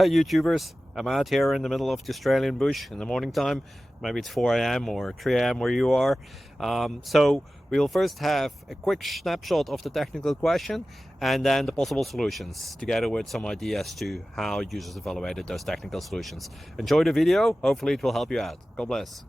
Hey YouTubers, I'm out here in the middle of the Australian bush in the morning time. Maybe it's 4 a.m. or 3 a.m. where you are. So we'll first have a quick snapshot of the technical question and then the possible solutions, together with some ideas to how users evaluated those technical solutions. Enjoy the video, hopefully it will help you out. God bless.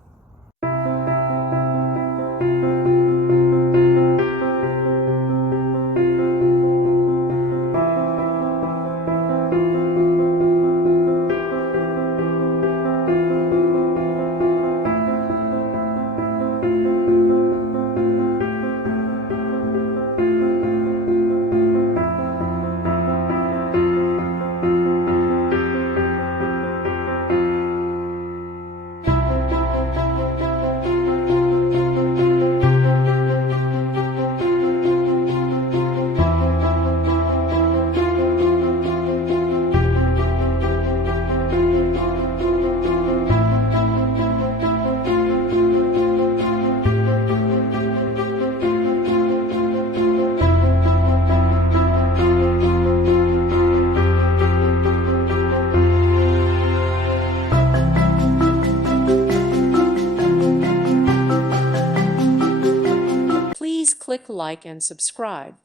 Please click like and subscribe.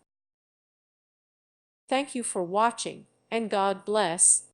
Thank you for watching, and God bless.